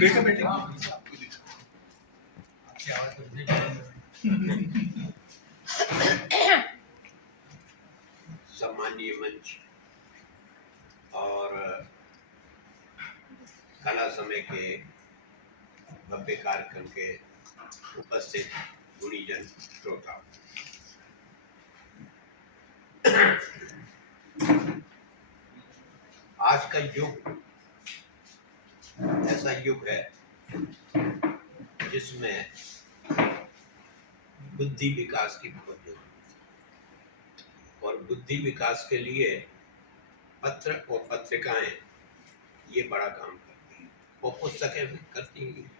बेटा बेटे सम्मानीय मंच और कला समय के भव्य कार्यक्रम के उपस्थित गुणीजन श्रोता, आज का युग ऐसा युग है जिसमें बुद्धि विकास की बहुत जरूरत है और बुद्धि विकास के लिए पत्र और पत्रिकाएं ये बड़ा काम करती हैं और पुस्तकें भी करती हैं।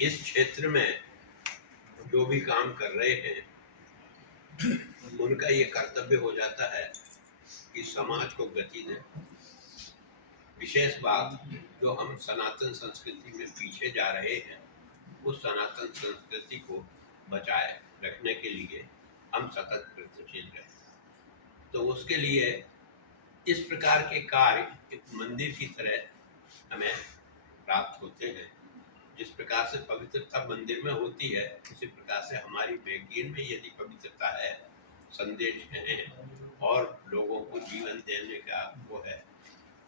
इस क्षेत्र में जो भी काम कर रहे हैं उनका ये कर्तव्य हो जाता है कि समाज को गति दें। विशेष बात, जो हम सनातन संस्कृति में पीछे जा रहे हैं उस सनातन संस्कृति को बचाए रखने के लिए हम सतत प्रयत्नशील रहे। तो उसके लिए इस प्रकार के कार्य एक मंदिर की तरह हमें प्राप्त होते हैं। जिस प्रकार से पवित्रता मंदिर में होती है उसी प्रकार से हमारी बेगीन में यदि पवित्रता है, संदेश है और लोगों को जीवन देने का वो है,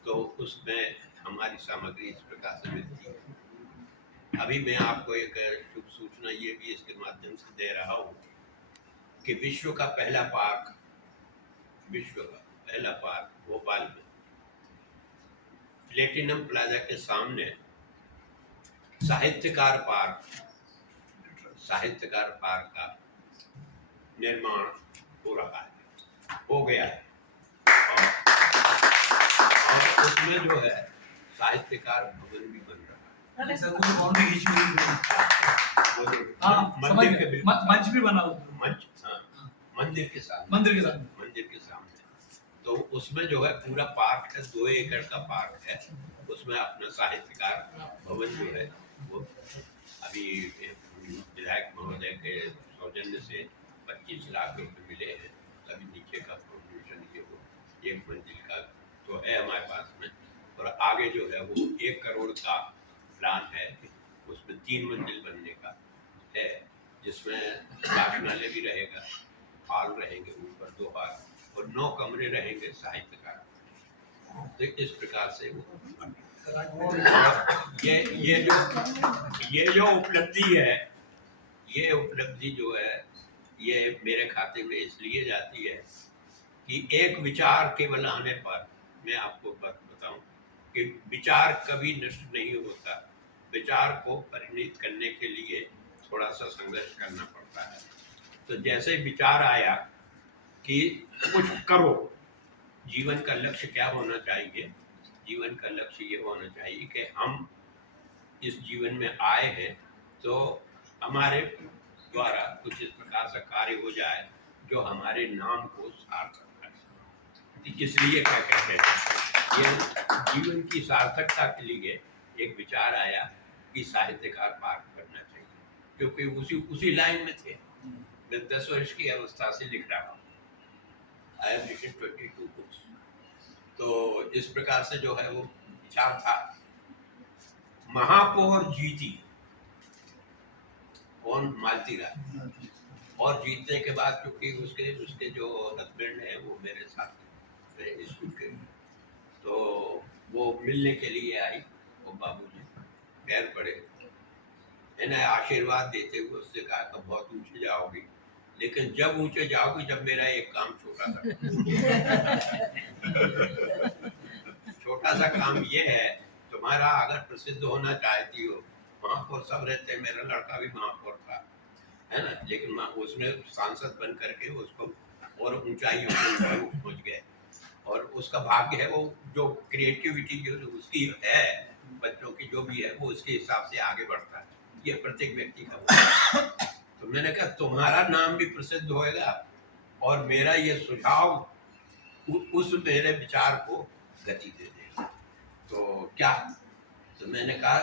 तो उसमें हमारी सामग्री इस प्रकार से मिलती है। अभी मैं आपको एक शुभ सूचना ये भी इसके माध्यम से दे रहा हूँ कि विश्व का पहला पार्क भोपाल में प्लेटिनम प्लाजा के सामने साहित्यकार पार्क का निर्माण हो गया है और उसमें जो है साहित्यकार भवन भी बन रहा है। मंच भी बना मंदिर के सामने। तो उसमें जो है पूरा पार्क है, 2 एकड़ का पार्क है। उसमें अपना साहित्यकार भवन जो है वो अभी विधायक महोदय के सौजन्य से 25 लाख रुपए मिले हैं। अभी नीचे का फाउंडेशन ये वो 1 मंजिल का तो है हमारे पास में, और आगे जो है वो 1 करोड़ का प्लान है। उसमें 3 मंजिल बनने का है, जिसमें वाचनालय भी रहेगा, हॉल रहेंगे, ऊपर 2 हॉल और 9 कमरे रहेंगे साहित्यकार। तो इस प्रकार से वो ये जो उपलब्धि है, ये उपलब्धि जो है ये मेरे खाते में इसलिए जाती है कि एक विचार केवल आने पर, मैं आपको बताऊं कि विचार कभी नष्ट नहीं होता। विचार को परिणित करने के लिए थोड़ा सा संघर्ष करना पड़ता है। तो जैसे विचार आया कि कुछ करो, जीवन का लक्ष्य क्या होना चाहिए? जीवन का लक्ष्य ये होना चाहिए कि हम इस जीवन में आए हैं तो हमारे द्वारा कुछ इस प्रकार से कार्य हो जाए जो हमारे नाम को सार्थक करे। इसलिए क्या कहते हैं, ये जीवन की सार्थकता के लिए एक विचार आया कि साहित्यकार पार्क बनना चाहिए, क्योंकि उसी लाइन में थे। मैं 10 वर्ष की अवस्था से लिख रहा हूँ। I have written 22 books। तो इस प्रकार से जो है वो विचार था। महापौर जीती कौन? मालती राय। और जीतने के बाद क्योंकि उसके जो हस्बैंड है वो मेरे साथ स्कूल के, तो वो मिलने के लिए आई और बाबूजी पैर पड़े, मैंने आशीर्वाद देते हुए उससे कहा कि बहुत ऊंचे जाओगी, लेकिन जब ऊंचे जाओगी जब मेरा एक काम छोटा सा काम ये है, तुम्हारा अगर प्रसिद्ध होना चाहती हो, महापौर सब रहते, मेरा लड़का भी महापौर था, है ना, लेकिन उसने सांसद बन करके उसको और ऊंचाइयों पर पहुंच गए। और उसका भाग्य है, वो जो क्रिएटिविटी जो उसकी है, बच्चों की जो भी है, वो उसके हिसाब से आगे बढ़ता है। ये प्रत्येक व्यक्ति का तो मैंने कहा तुम्हारा नाम भी प्रसिद्ध होएगा और मेरा ये सुझाव उस मेरे विचार को गति दे देगा। तो क्या, तो मैंने कहा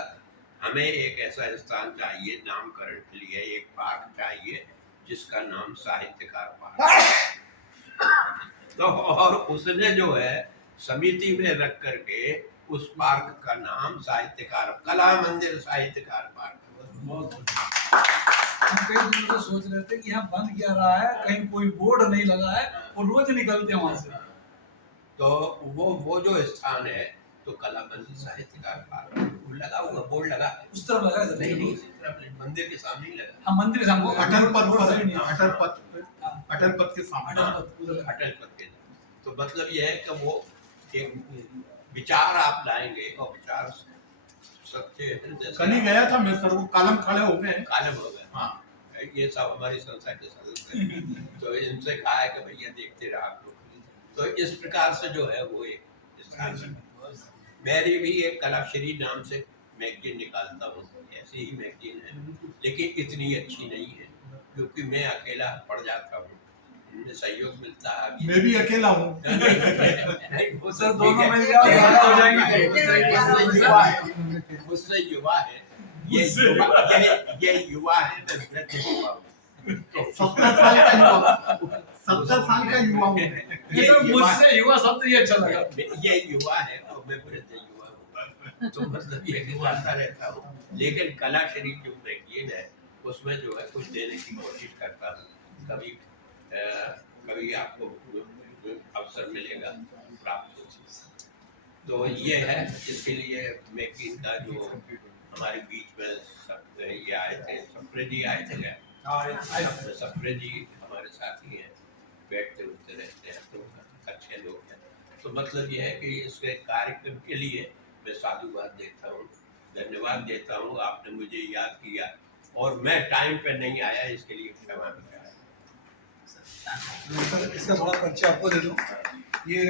हमें एक ऐसा स्थान चाहिए, नामकरण के लिए एक पार्क चाहिए जिसका नाम साहित्यकार पार्क। तो और उसने जो है समिति में रख करके उस पार्क का नाम साहित्यकार कला मंदिर साहित्यकार पार्क। बहुत हम कई दिनों से सोच रहे थे कि यहाँ बन क्या रहा है, कहीं कोई बोर्ड नहीं लगा है और रोज निकलते हैं वहां से। तो वो जो स्थान है तो कला मंदिर साहित्यकार पार्क वो लगा हुआ बोर्ड लगा है। उस तरफ लगा है? नहीं उस तरफ नहीं, मंदिर के सामने ही लगा। हाँ मंदिर के सामने अटल पथ रोड पर साइड नहीं है। अटल पथ पे अटल पथ के सामने अटल पथ पूरा लगा। अटल पथ के। तो मतलब यह है कि वो एक विचार आप लाएंगे और विचार सच्चे हृदय से कहीं गया था मैं सर, वो कॉलम खड़े हो गए। कालम हो गए। हाँ ये सब हमारी संस्था के सदस्य हैं। तो इनसे कहा है कि भैया देखते रहा आप लोग। तो इस प्रकार से जो है वो एक स्थान है। मेरी भी एक कलाश्री नाम से मैगजीन निकालता हूँ, ऐसी ही मैगजीन है लेकिन इतनी अच्छी नहीं है क्योंकि मैं अकेला पड़ जाता हूँ, मुझे सहयोग मिलता है। मैं भी अकेला हूँ। नहीं, वो सर सब दोनों ठीक मिल है। जाओ बात हो जाएगी। मुझसे युवा है ये युवा है, मैं वृद्ध युवा हूँ। 70 साल का युवा, 70 साल का युवा हूँ। ये सब मुझसे युवा शब्द ये अच्छा लगा। ये युवा है और मैं वृद्ध युवा हूँ। तो मतलब ये आता रहता हूँ लेकिन कला शरीफ जो मैगजीन है उसमें जो है कुछ देने की कोशिश करता हूँ। कभी कभी आपको अवसर मिलेगा प्राप्त हो। तो ये है इसके लिए मैगजीन का जो हमारे बीच में सब ये आए थे, सप्रे जी आए थे। सप्रे जी हमारे साथी हैं, बैठते उठते रहते हैं, तो अच्छे लोग हैं। तो मतलब ये है कि इसके कार्यक्रम के लिए मैं साधुवाद देता हूँ, धन्यवाद देता हूँ। आपने मुझे याद किया और मैं टाइम पे नहीं आया, इसके लिए क्षमा करें। सर इसका थोड़ा परिचय आपको दे दूं। ये